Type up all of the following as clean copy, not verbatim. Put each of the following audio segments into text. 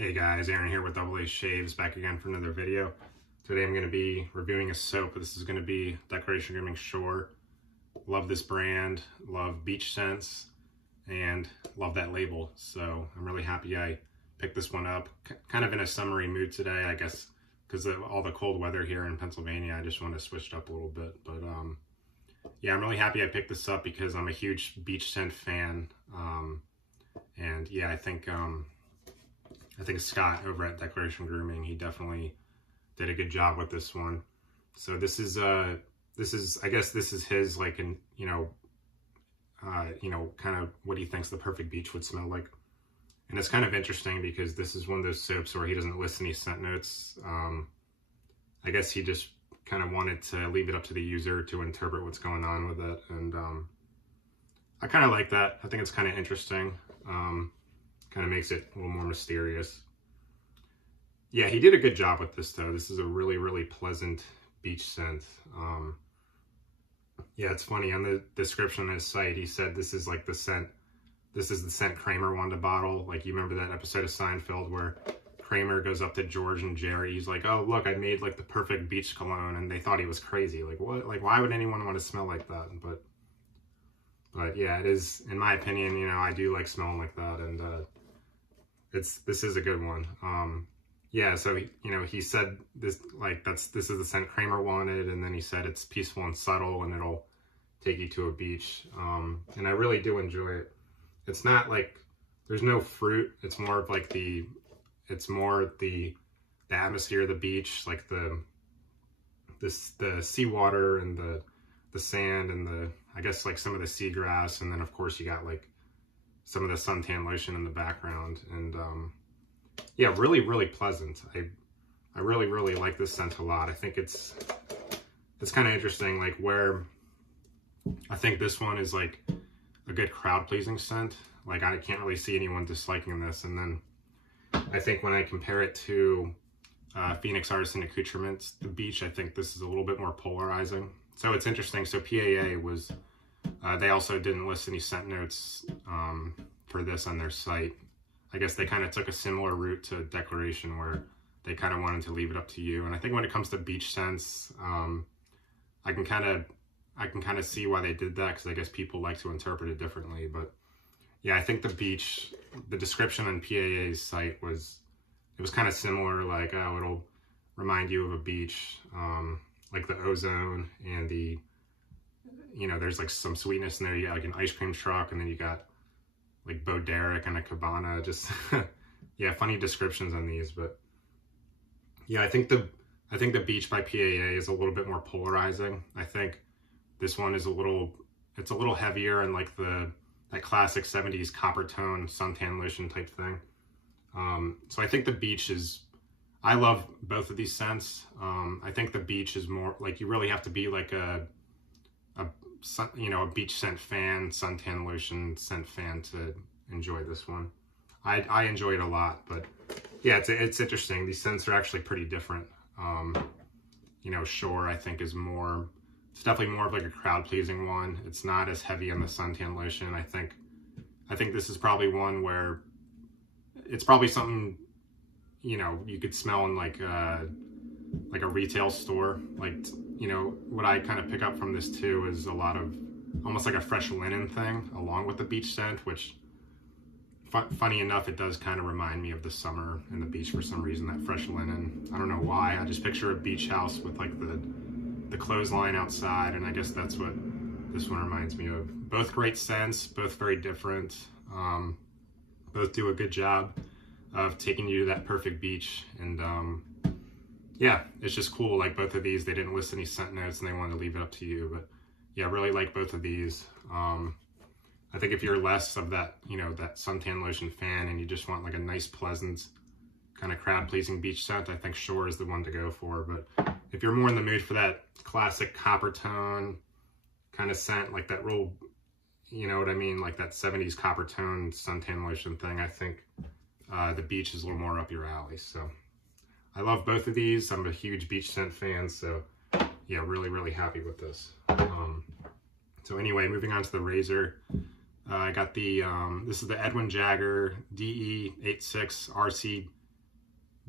Hey guys, Aaron here with AA Shaves, back again for another video. Today I'm going to be reviewing a soap. This is going to be Declaration Grooming Shore. Love this brand, love beach scents, and love that label. So I'm really happy I picked this one up. Kind of in a summery mood today, I guess, because of all the cold weather here in Pennsylvania. I just want to switch it up a little bit. But yeah, I'm really happy I picked this up because I'm a huge beach scent fan. And yeah, I think Scott over at Declaration Grooming, he definitely did a good job with this one. So this is I guess this is his, like, kind of what he thinks the perfect beach would smell like. And it's kind of interesting because this is one of those soaps where he doesn't list any scent notes. I guess he just kind of wanted to leave it up to the user to interpret what's going on with it. And I kind of like that. I think it's kind of interesting. Kind of makes it a little more mysterious. Yeah, he did a good job with this though. This is a really, really pleasant beach scent. Yeah, it's funny, on the description on his site, he said this is like the scent, this is the scent Kramer wanted to bottle. Like, you remember that episode of Seinfeld where Kramer goes up to George and Jerry, he's like, oh look, I made like the perfect beach cologne, and they thought he was crazy. Like, what? Like, why would anyone want to smell like that? But yeah, it is, in my opinion, I do like smelling like that, and this is a good one. Yeah, so he said this, like, this is the scent Kramer wanted, and then he said it's peaceful and subtle and it'll take you to a beach. And I really do enjoy it. It's not like, there's no fruit, it's more of like the atmosphere of the beach, like the seawater and the sand and I guess like some of the seagrass, and then of course you got like some of the suntan lotion in the background. And yeah, really, really pleasant. I really, really like this scent a lot. I think it's kind of interesting, like, where I think this one is like a good crowd-pleasing scent. Like, I can't really see anyone disliking this. And then I think when I compare it to Phoenix Artisan Accoutrements, the beach, I think this is a little bit more polarizing. So it's interesting. So PAA was, they also didn't list any scent notes for this on their site. I guess they kind of took a similar route to Declaration, where they kind of wanted to leave it up to you. And I think when it comes to beach scents, I can kind of see why they did that, because I guess people like to interpret it differently. But yeah, I think the description on PAA's site was kind of similar, like, oh, it'll remind you of a beach, like the ozone and there's like some sweetness in there. You got like an ice cream truck, and then you got like Bo Derek and a cabana. Just yeah, funny descriptions on these. But yeah, I think the beach by PAA is a little bit more polarizing. I think this one is a little heavier and like that classic 70s copper tone suntan lotion type thing. So I think the beach is, I love both of these scents. I think the beach is more like, you really have to be like a beach scent fan, suntan lotion scent fan to enjoy this one. I enjoy it a lot. But yeah, it's interesting. These scents are actually pretty different. Shore, I think, is more, it's definitely more of like a crowd pleasing one. It's not as heavy on the suntan lotion. I think this is probably one where it's probably something you could smell in like a retail store. Like, what I kind of pick up from this too is a lot of almost like a fresh linen thing along with the beach scent, which funny enough, it does kind of remind me of the summer and the beach for some reason, that fresh linen. I don't know why. I just picture a beach house with like the clothesline outside, and I guess that's what this one reminds me of. Both great scents, both very different. Both do a good job of taking you to that perfect beach. And yeah, it's just cool. Like, both of these, they didn't list any scent notes and they wanted to leave it up to you. But yeah, I really like both of these. I think if you're less of that, that suntan lotion fan, and you just want like a nice, pleasant, kind of crowd-pleasing beach scent, I think Shore is the one to go for. But if you're more in the mood for that classic copper tone kind of scent, like that real, what I mean, like that 70s copper tone suntan lotion thing, I think the beach is a little more up your alley. So I love both of these. I'm a huge beach scent fan, so yeah, really, really happy with this. So anyway, moving on to the razor. I got the, this is the Edwin Jagger DE86 RC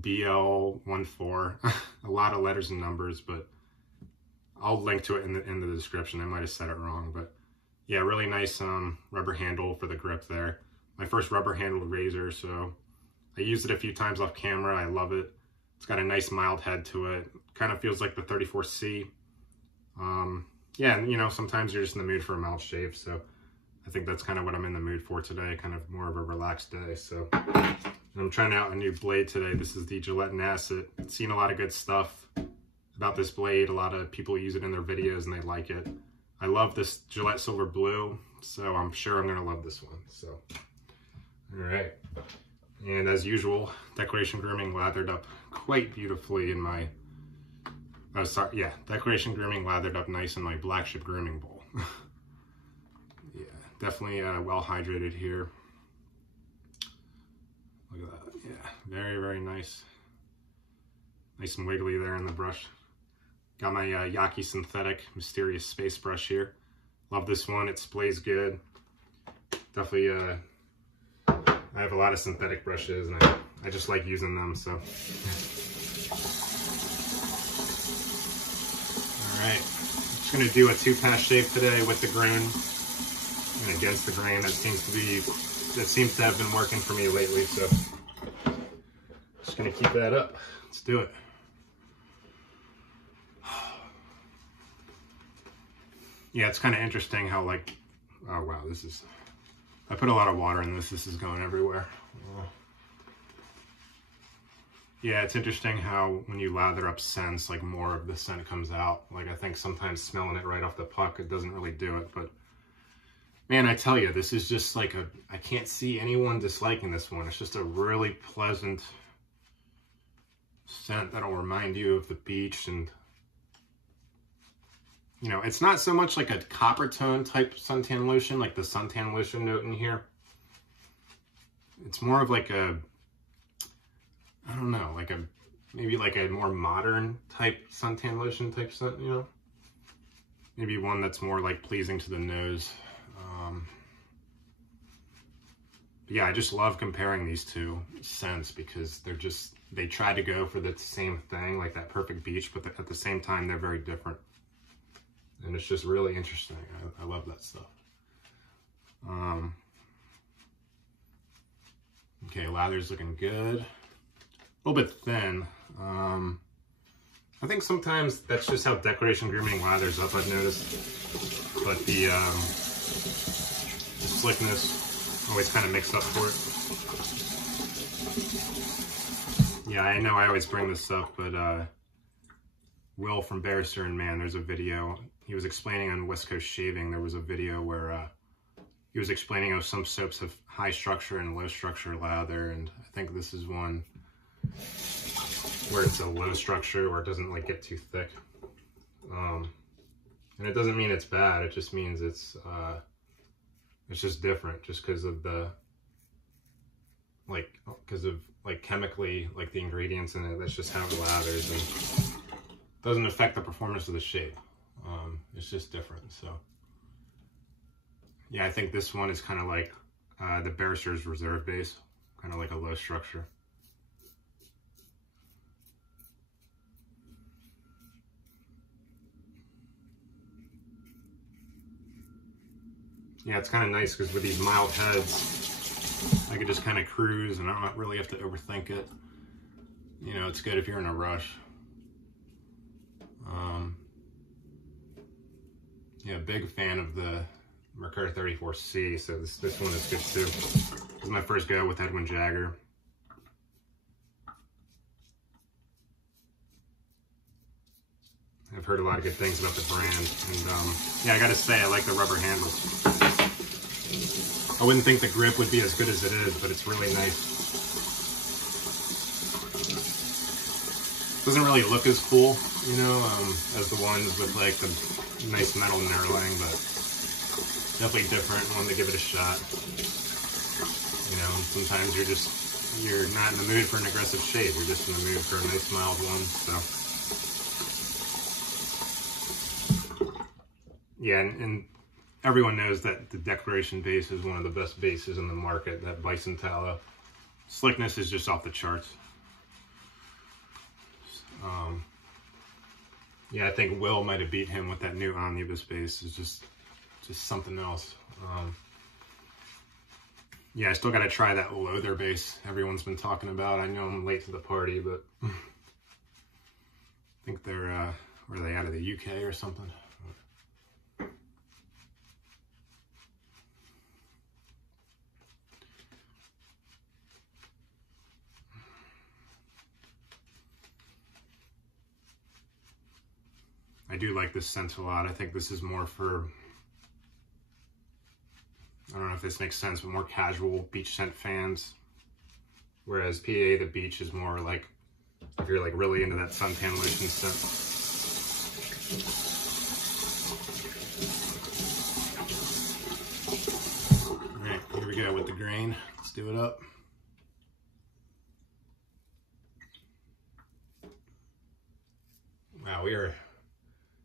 BL14. A lot of letters and numbers, but I'll link to it in the description. I might have said it wrong, but yeah, really nice rubber handle for the grip there. My first rubber handled razor, so I used it a few times off camera. I love it. It's got a nice mild head to it. Kind of feels like the 34C. Yeah, and you know, sometimes you're just in the mood for a mild shave, so I think that's kind of what I'm in the mood for today, kind of more of a relaxed day. So I'm trying out a new blade today. This is the Gillette Nasset. I've seen a lot of good stuff about this blade. A lot of people use it in their videos and they like it. I love this Gillette Silver Blue, so I'm sure I'm gonna love this one. So, all right. And as usual, Declaration Grooming lathered up quite beautifully in my, oh sorry, yeah, Declaration Grooming lathered up nice in my black chip grooming bowl. Yeah, definitely well hydrated here. Look at that, yeah, very, very nice. Nice and wiggly there in the brush. Got my Yaki Synthetic Mysterious Space Brush here. Love this one, it sprays good. Definitely, I have a lot of synthetic brushes and I just like using them, so. All right, I'm just gonna do a 2-pass shave today with the grain and against the grain. That seems to have been working for me lately, so just gonna keep that up. Let's do it. Yeah, it's kind of interesting how like, oh wow, this is, I put a lot of water in this. This is going everywhere. Yeah, it's interesting how when you lather up scents, like more of the scent comes out. Like I think sometimes smelling it right off the puck, it doesn't really do it. But man, I tell you, this is just like I can't see anyone disliking this one. It's just a really pleasant scent that'll remind you of the beach. And you know, it's not so much like a copper tone type suntan lotion, like the suntan lotion note in here. It's more of like a, I don't know, like maybe like a more modern type suntan lotion type scent, you know? Maybe one that's more like pleasing to the nose. Yeah, I just love comparing these two scents because they try to go for the same thing, like that perfect beach, but at the same time, they're very different. And it's just really interesting. I love that stuff. Okay, lather's looking good. A little bit thin. I think sometimes that's just how Declaration Grooming lathers up, I've noticed. But the slickness always kind of makes up for it. Yeah, I know I always bring this up, but Will from Barrister and Man, there's a video. He was explaining on West Coast Shaving, there was a video where he was explaining how some soaps have high structure and low structure lather, and I think this is one where it's a low structure, where it doesn't like get too thick. And it doesn't mean it's bad, it just means it's just different, just because of the, chemically, like the ingredients in it, that's just how it lathers, and doesn't affect the performance of the shave. It's just different, so. Yeah, I think this one is kind of like the Barrister's Reserve Base, kind of like a low structure. Yeah, it's kind of nice because with these mild heads, I could just kind of cruise and I don't really have to overthink it. You know, it's good if you're in a rush. Yeah, big fan of the Mercari 34C, so this one is good too. This is my first go with Edwin Jagger. I've heard a lot of good things about the brand, and yeah, I gotta say, I like the rubber handles. I wouldn't think the grip would be as good as it is, but it's really nice. Doesn't really look as cool, you know, as the ones with like the nice metal knurling, but definitely different. I wanted to give it a shot. You know, sometimes you're not in the mood for an aggressive shave. You're just in the mood for a nice mild one, so. Yeah, and everyone knows that the Declaration base is one of the best bases in the market, that bison tallow. Slickness is just off the charts. Yeah, I think Will might have beat him with that new omnibus base. It's just something else. Yeah, I still got to try that Loather base everyone's been talking about. I know I'm late to the party, but I think they're, where are they, out of the UK or something? I do like this scent a lot. I think this is more for, I don't know if this makes sense, but more casual beach scent fans. Whereas PAA the Beach is more like, if you're like really into that suntan lotion scent. All right, here we go with the grain. Let's do it up. Wow,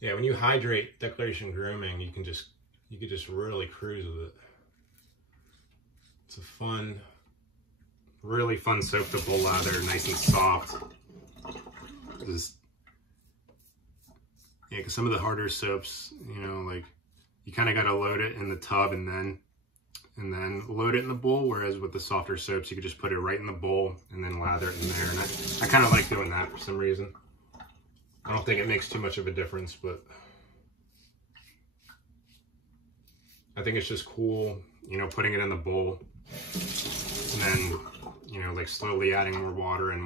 yeah, when you hydrate Declaration Grooming, you could just really cruise with it. It's a fun, really fun soap to pull lather, nice and soft. Yeah, because some of the harder soaps, you know, like you kind of got to load it in the tub and then load it in the bowl. Whereas with the softer soaps, you could just put it right in the bowl and then lather it in there. And I kind of like doing that for some reason. I don't think it makes too much of a difference, but I think it's just cool, you know, putting it in the bowl and then, you know, like slowly adding more water and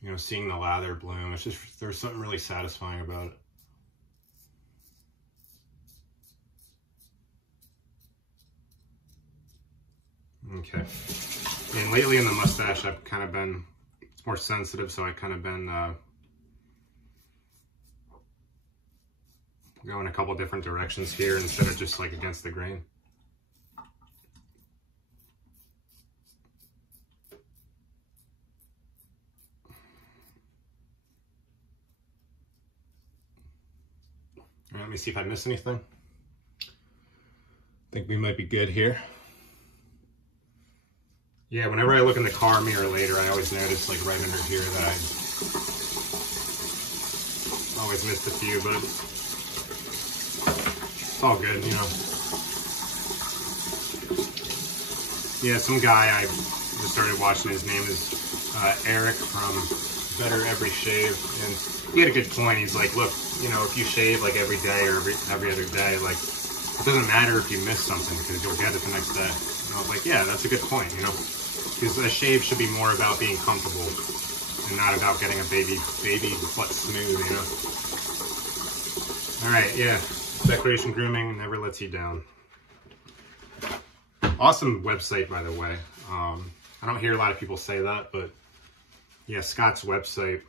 you know, seeing the lather bloom. It's just, there's something really satisfying about it. Okay. And lately in the mustache, I've kind of been, it's more sensitive, so I've kind of been going a couple different directions here instead of just like against the grain. All right, let me see if I miss anything. I think we might be good here. Yeah, whenever I look in the car mirror later, I always notice like right under here that I always missed a few, but it's all good, you know. Yeah, some guy I just started watching, his name is Eric from Better Every Shave, and he had a good point. He's like, look, you know, if you shave like every day or every other day, like it doesn't matter if you miss something because you'll get it the next day. And I was like, yeah, that's a good point, you know, because a shave should be more about being comfortable and not about getting a baby butt smooth, you know. All right, yeah, Declaration Grooming never lets you down. Awesome website, by the way. I don't hear a lot of people say that, but yeah, Scott's website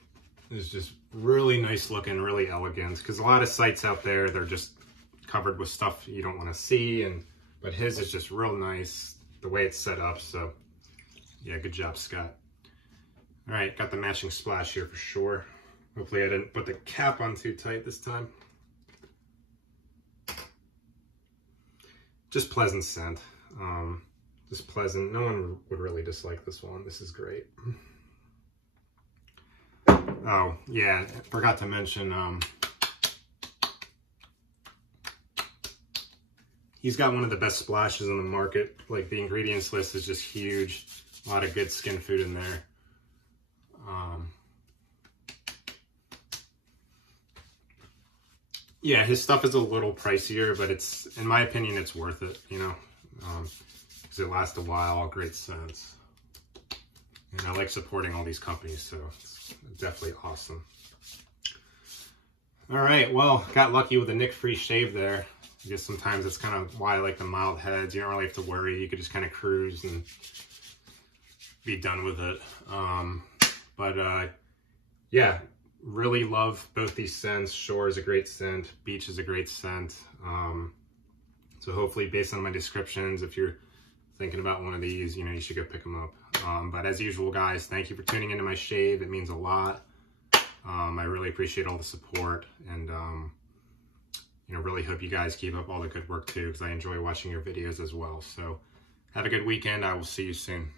is just really nice looking, really elegant, because a lot of sites out there, they're just covered with stuff you don't want to see, but his is just real nice the way it's set up. So yeah, good job, Scott. All right, got the matching splash here for sure. Hopefully I didn't put the cap on too tight this time. Just pleasant scent. Just pleasant. No one would really dislike this one. This is great. Oh, yeah, I forgot to mention, he's got one of the best splashes on the market. Like, the ingredients list is just huge. A lot of good skin food in there. Yeah, his stuff is a little pricier, but it's, in my opinion, it's worth it, you know, because it lasts a while, great scents. And I like supporting all these companies, so it's definitely awesome. All right, well, got lucky with a nick-free shave there. I guess sometimes that's kind of why I like the mild heads. You don't really have to worry. You could just kind of cruise and be done with it. Yeah, really love both these scents. Shore is a great scent. Beach is a great scent. So hopefully, based on my descriptions, if you're thinking about one of these, you know, you should go pick them up. But as usual, guys, thank you for tuning into my shave. It means a lot. I really appreciate all the support, and you know, really hope you guys keep up all the good work too, because I enjoy watching your videos as well. So have a good weekend. I will see you soon.